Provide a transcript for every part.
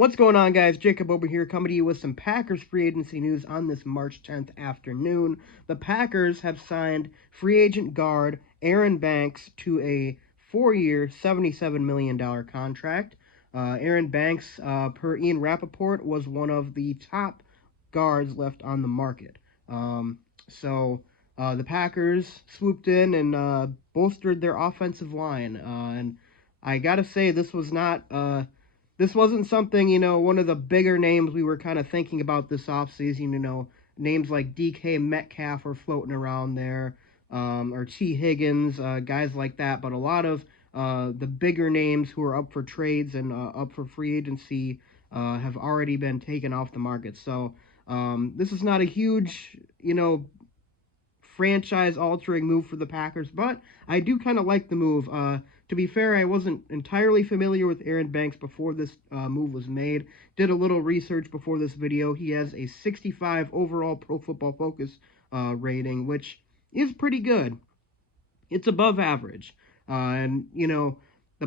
What's going on, guys? Jacob over here coming to you with some Packers free agency news on this March 10th afternoon. The Packers have signed free agent guard Aaron Banks to a 4-year, $77 million contract. Aaron Banks, per Ian Rappaport, was one of the top guards left on the market. The Packers swooped in and bolstered their offensive line. And I gotta say, this wasn't something, one of the bigger names we were kind of thinking about this offseason. Names like DK Metcalf were floating around there, or T. Higgins, guys like that. But a lot of the bigger names who are up for trades and up for free agency have already been taken off the market. So this is not a huge, franchise altering move for the Packers, but I do kind of like the move. To be fair, I wasn't entirely familiar with Aaron Banks before this move was made. Did a little research before this video. He has a 65 overall Pro Football Focus rating, which is pretty good. It's above average. The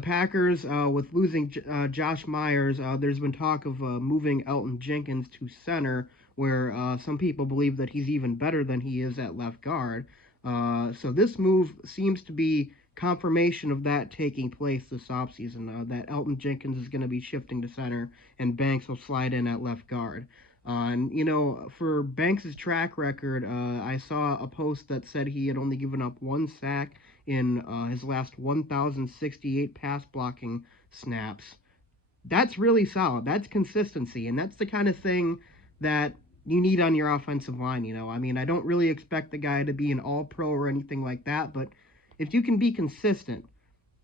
Packers, with losing Josh Myers, there's been talk of moving Elton Jenkins to center, where some people believe that he's even better than he is at left guard. So this move seems to be confirmation of that taking place this offseason, that Elton Jenkins is going to be shifting to center and Banks will slide in at left guard. For Banks' track record, I saw a post that said he had only given up one sack in his last 1,068 pass blocking snaps. That's really solid. That's consistency, and that's the kind of thing that you need on your offensive line. I don't really expect the guy to be an all-pro or anything like that, but if you can be consistent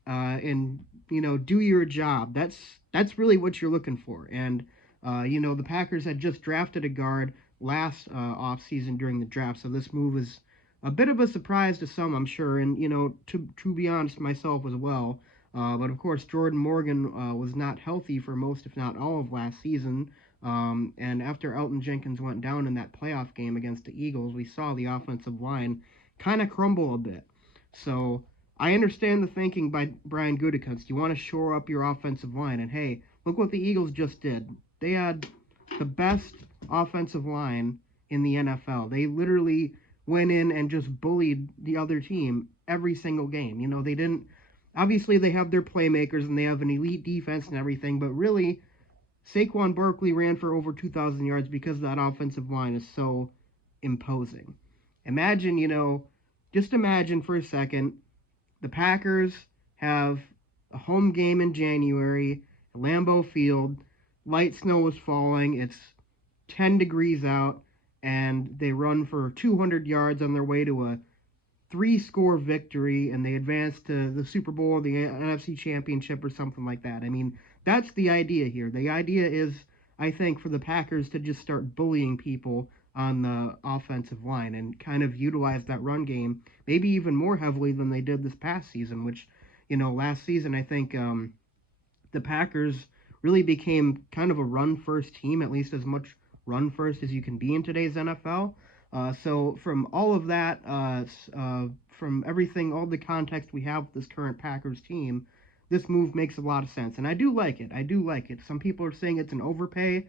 and do your job, that's really what you're looking for. And the Packers had just drafted a guard last offseason during the draft, so this move is a bit of a surprise to some, I'm sure, and to be honest, myself as well. But of course, Jordan Morgan was not healthy for most, if not all, of last season. And after Elton Jenkins went down in that playoff game against the Eagles, we saw the offensive line kind of crumble a bit. So I understand the thinking by Brian Gutekunst. You want to shore up your offensive line, and hey, look what the Eagles just did. They had the best offensive line in the NFL. They literally went in and just bullied the other team every single game. They didn't. Obviously, they have their playmakers and they have an elite defense and everything, but really, Saquon Barkley ran for over 2,000 yards because that offensive line is so imposing. Just imagine for a second, the Packers have a home game in January at Lambeau Field. Light snow is falling. It's 10 degrees out, and they run for 200 yards on their way to a 3-score victory, and they advance to the Super Bowl or the NFC Championship or something like that. That's the idea here. The idea is, I think, for the Packers to just start bullying people on the offensive line and kind of utilize that run game, maybe even more heavily than they did this past season, which, last season, I think the Packers really became kind of a run-first team, at least as much run-first as you can be in today's NFL. So from all of that, from everything, all the context we have with this current Packers team, this move makes a lot of sense, and I do like it. Some people are saying it's an overpay.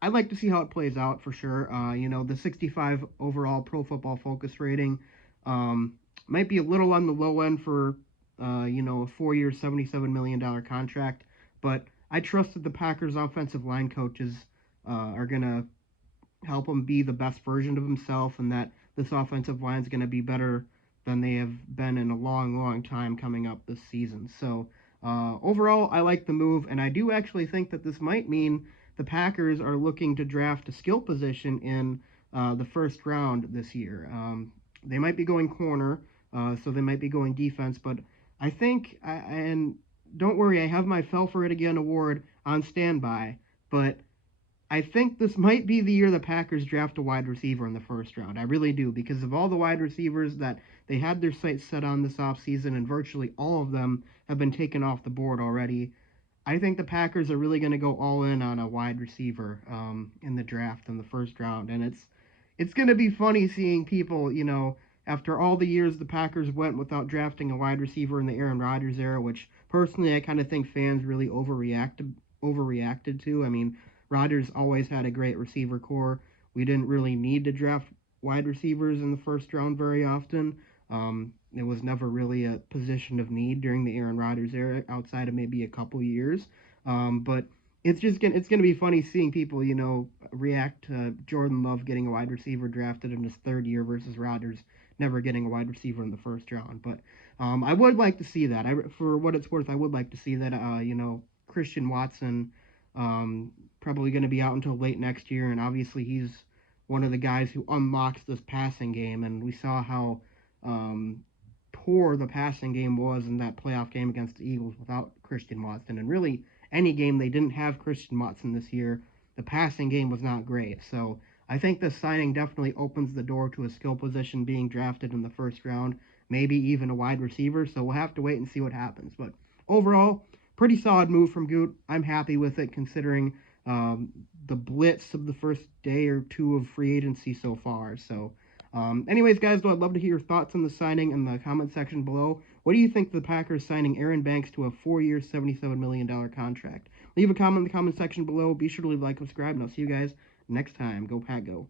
I'd like to see how it plays out for sure. The 65 overall Pro Football Focus rating might be a little on the low end for a 4-year, $77 million contract, but I trust that the Packers offensive line coaches are going to help him be the best version of himself, and that this offensive line is going to be better than they have been in a long, long time coming up this season. So overall, I like the move, and I do actually think that this might mean the Packers are looking to draft a skill position in the first round this year. They might be going corner, so they might be going defense, but I think, and don't worry, I have my Fell for It Again award on standby, but I think this might be the year the Packers draft a wide receiver in the first round. I really do, because of all the wide receivers that they had their sights set on this offseason, and virtually all of them have been taken off the board already. I think the Packers are really going to go all in on a wide receiver in the draft in the first round, and it's going to be funny seeing people, after all the years the Packers went without drafting a wide receiver in the Aaron Rodgers era, which personally I kind of think fans really overreacted overreacted to. I mean, Rodgers always had a great receiver core. We didn't really need to draft wide receivers in the first round very often. It was never really a position of need during the Aaron Rodgers era, outside of maybe a couple years. But it's gonna be funny seeing people react to Jordan Love getting a wide receiver drafted in his third year versus Rodgers never getting a wide receiver in the first round. But I would like to see that. For what it's worth, I would like to see that. Christian Watson, probably going to be out until late next year, and obviously he's one of the guys who unlocks this passing game. And we saw how um, poor the passing game was in that playoff game against the Eagles without Christian Watson. And really, any game they didn't have Christian Watson this year, the passing game was not great. So I think this signing definitely opens the door to a skill position being drafted in the first round, maybe even a wide receiver. So we'll have to wait and see what happens. But overall, pretty solid move from Goot. I'm happy with it considering um, the blitz of the first day or two of free agency so far. So, anyways, guys, though, I'd love to hear your thoughts on the signing in the comment section below. What do you think of the Packers signing Aaron Banks to a 4-year, $77 million contract? Leave a comment in the comment section below. Be sure to leave a like, subscribe, and I'll see you guys next time. Go Pack, go.